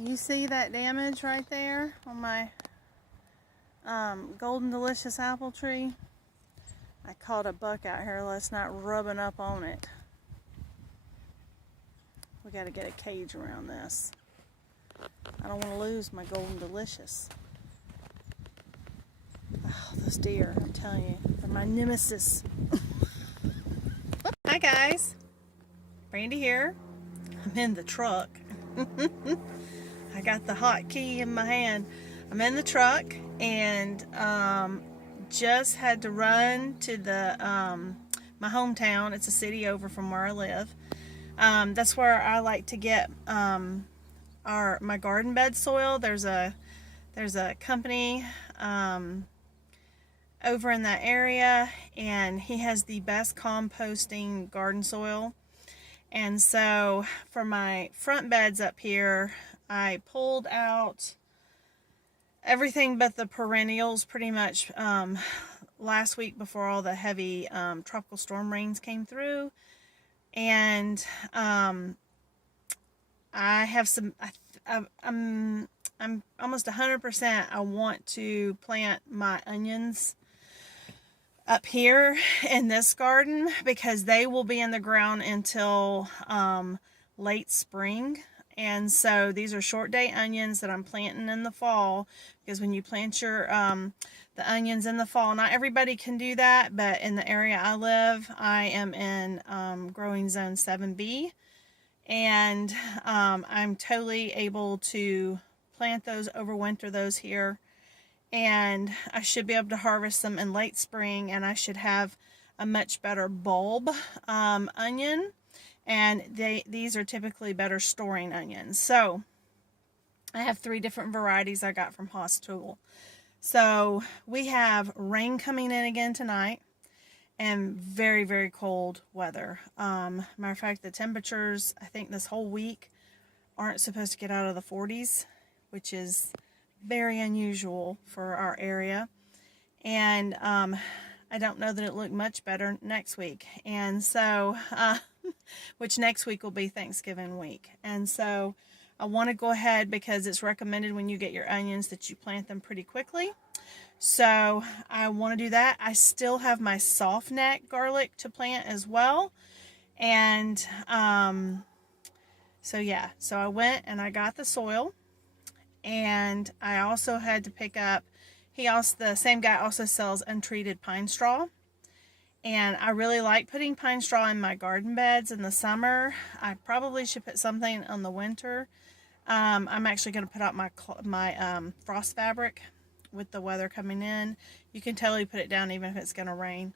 You see that damage right there on my Golden Delicious apple tree? I caught a buck out here. Let's not rubbing up on it. We got to get a cage around this. I don't want to lose my Golden Delicious. Oh, those deer, I'm telling you, they're my nemesis. Hi guys, Brandy here. I'm in the truck. I got the hotkey in my hand. I'm in the truck and just had to run to the my hometown. It's a city over from where I live. That's where I like to get my garden bed soil. There's a company over in that area, and he has the best composting garden soil. And so for my front beds up here, I pulled out everything but the perennials pretty much last week before all the heavy tropical storm rains came through. And I have some, I'm almost 100% I want to plant my onions up here in this garden because they will be in the ground until late spring. And so these are short day onions that I'm planting in the fall, because when you plant your the onions in the fall, not everybody can do that, but in the area I live, I am in growing zone 7B, and I'm totally able to plant those, overwinter those here, and I should be able to harvest them in late spring, and I should have a much better bulb onion, and these are typically better storing onions. So I have 3 different varieties I got from Haas Tool. So we have rain coming in again tonight and very, very cold weather. Matter of fact, the temperatures, I think this whole week, aren't supposed to get out of the 40s, which is very unusual for our area. And I don't know that it looked much better next week. And so, which next week will be Thanksgiving week. And so I want to go ahead, because it's recommended when you get your onions that you plant them pretty quickly. So I want to do that. I still have my soft neck garlic to plant as well. And so yeah, so I went and I got the soil. And I also had to pick up, the same guy also sells untreated pine straw. And I really like putting pine straw in my garden beds in the summer. I probably should put something on the winter. I'm actually going to put out my frost fabric with the weather coming in. You can totally put it down even if it's going to rain.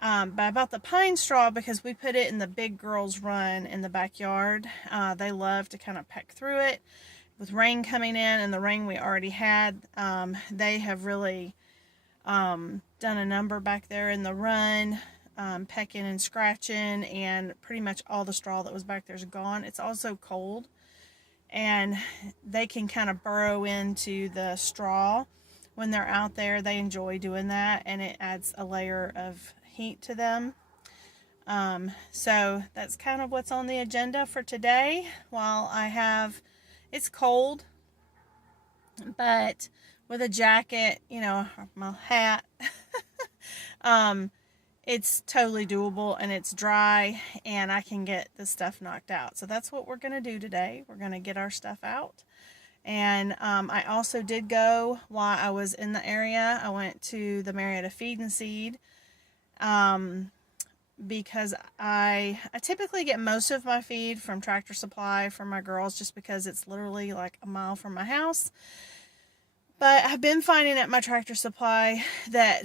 But I bought the pine straw because we put it in the big girls' run in the backyard. They love to kind of peck through it. With rain coming in and the rain we already had, they have really done a number back there in the run, pecking and scratching, and pretty much all the straw that was back there is gone. It's also cold, and they can kind of burrow into the straw when they're out there. They enjoy doing that, and it adds a layer of heat to them. So that's kind of what's on the agenda for today. While it's cold, but with a jacket, my hat, it's totally doable, and it's dry, and I can get this stuff knocked out. So that's what we're going to do today. We're going to get our stuff out. And I also did go, while I was in the area, I went to the Marietta Feed and Seed, because I typically get most of my feed from Tractor Supply for my girls, just because it's literally like a mile from my house. But I've been finding at my Tractor Supply that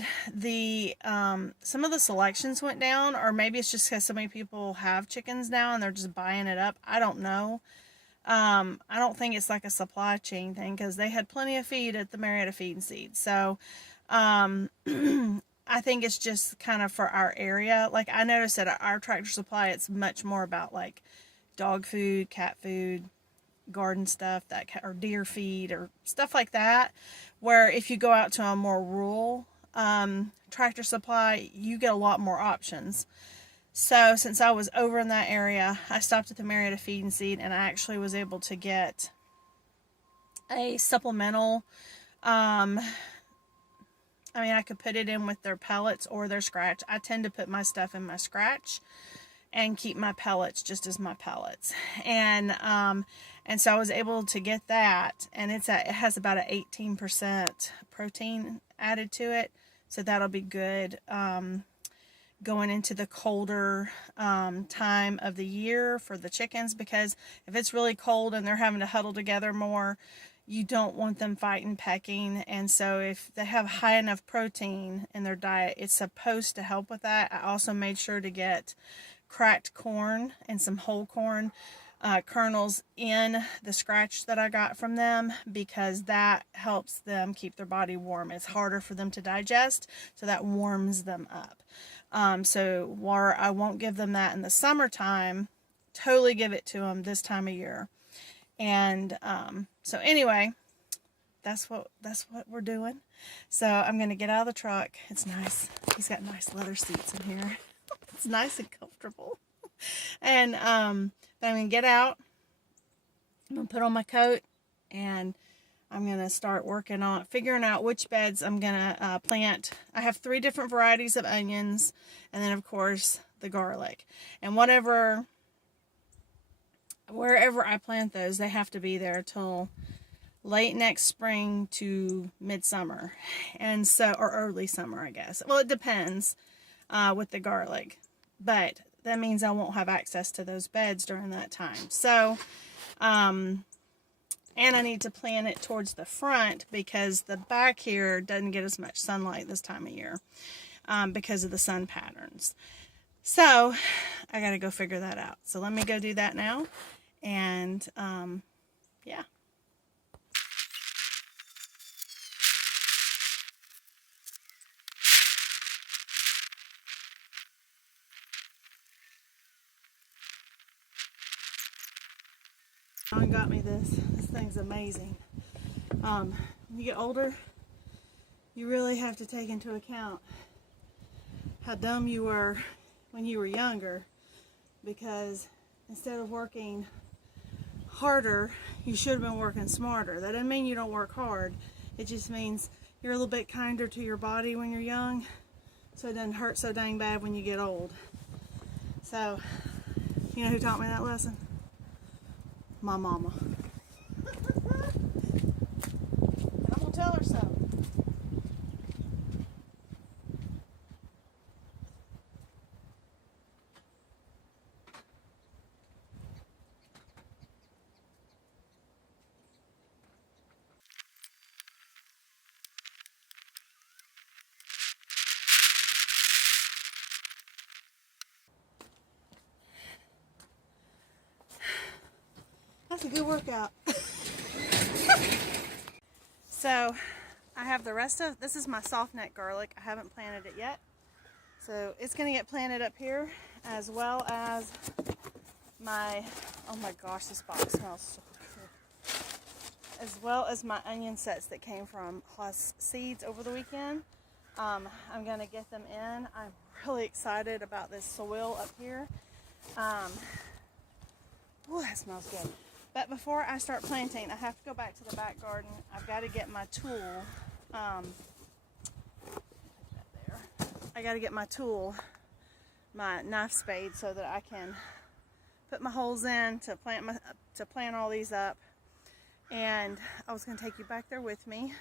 some of the selections went down, or maybe it's just because so many people have chickens now and they're just buying it up. I don't know. I don't think it's like a supply chain thing, because they had plenty of feed at the Marietta Feed and Seed. So I think it's just kind of for our area. Like, I noticed at our Tractor Supply, it's much more about like dog food, cat food, garden stuff, or deer feed or stuff like that. Where if you go out to a more rural Tractor Supply, you get a lot more options. So since I was over in that area, I stopped at the Marietta Feed and Seed, and I actually was able to get a supplemental, I mean, I could put it in with their pellets or their scratch. I tend to put my stuff in my scratch and keep my pellets just as my pellets. And so I was able to get that, and it has about an 18% protein added to it. So that'll be good going into the colder time of the year for the chickens, because if it's really cold and they're having to huddle together more, you don't want them fighting, pecking. And so if they have high enough protein in their diet, it's supposed to help with that. I also made sure to get cracked corn and some whole corn kernels in the scratch that I got from them, because that helps them keep their body warm. It's harder for them to digest, so that warms them up. So while I won't give them that in the summertime, totally give it to them this time of year. And so anyway, that's what we're doing. So I'm going to get out of the truck. It's nice. He's got nice leather seats in here. It's nice and comfortable. And but I'm going to get out. I'm going to put on my coat, and I'm going to start working on figuring out which beds I'm going to plant. I have 3 different varieties of onions, and then of course the garlic. And wherever I plant those, they have to be there till late next spring to midsummer, and so, or early summer, I guess. Well, it depends with the garlic, but that means I won't have access to those beds during that time. So, and I need to plant it towards the front, because the back here doesn't get as much sunlight this time of year because of the sun patterns. So I got to go figure that out. So let me go do that now. And yeah. John got me this. This thing's amazing. When you get older, you really have to take into account how dumb you were when you were younger, because instead of working harder, you should have been working smarter. That doesn't mean you don't work hard. It just means you're a little bit kinder to your body when you're young, so it doesn't hurt so dang bad when you get old. So, you know who taught me that lesson? My mama. And I'm gonna tell her so. That's a good workout. So I have the rest of, this is my soft neck garlic. I haven't planted it yet. So it's going to get planted up here, as well as my, oh my gosh, this box smells so good. As well as my onion sets that came from Haas Seeds over the weekend. I'm going to get them in. I'm really excited about this soil up here. Oh, that smells good. But before I start planting, I have to go back to the back garden. I've got to get my tool. I got to get my tool, my knife spade, so that I can put my holes in to plant all these up. And I was going to take you back there with me,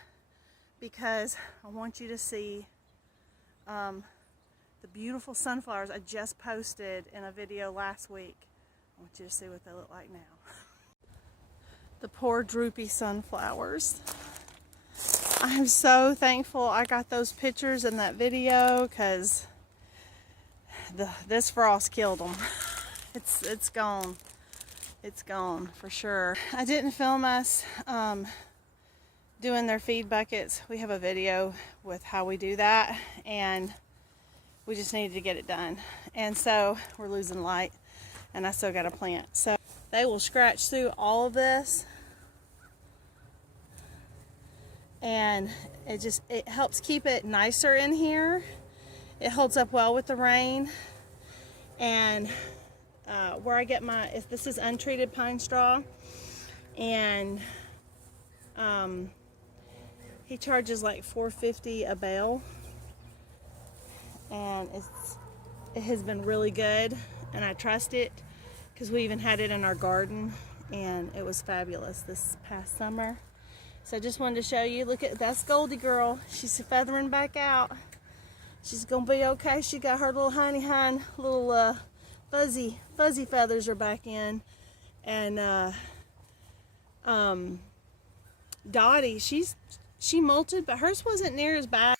because I want you to see the beautiful sunflowers I just posted in a video last week. I want you to see what they look like now. The poor droopy sunflowers. I am so thankful I got those pictures in that video, because this frost killed them. It's gone. It's gone for sure. I didn't film us doing their feed buckets. We have a video with how we do that, and we just needed to get it done. And so we're losing light, and I still got to plant. So they will scratch through all of this, and it helps keep it nicer in here. It holds up well with the rain. And where I get this is untreated pine straw, and He charges like $4.50 a bale, and it has been really good, and I trust it because we even had it in our garden, and it was fabulous this past summer. So I just wanted to show you. Look at, that's Goldie girl. She's feathering back out. She's gonna be okay. She got her little hind little fuzzy feathers are back in. And Dottie, she molted, but hers wasn't near as bad.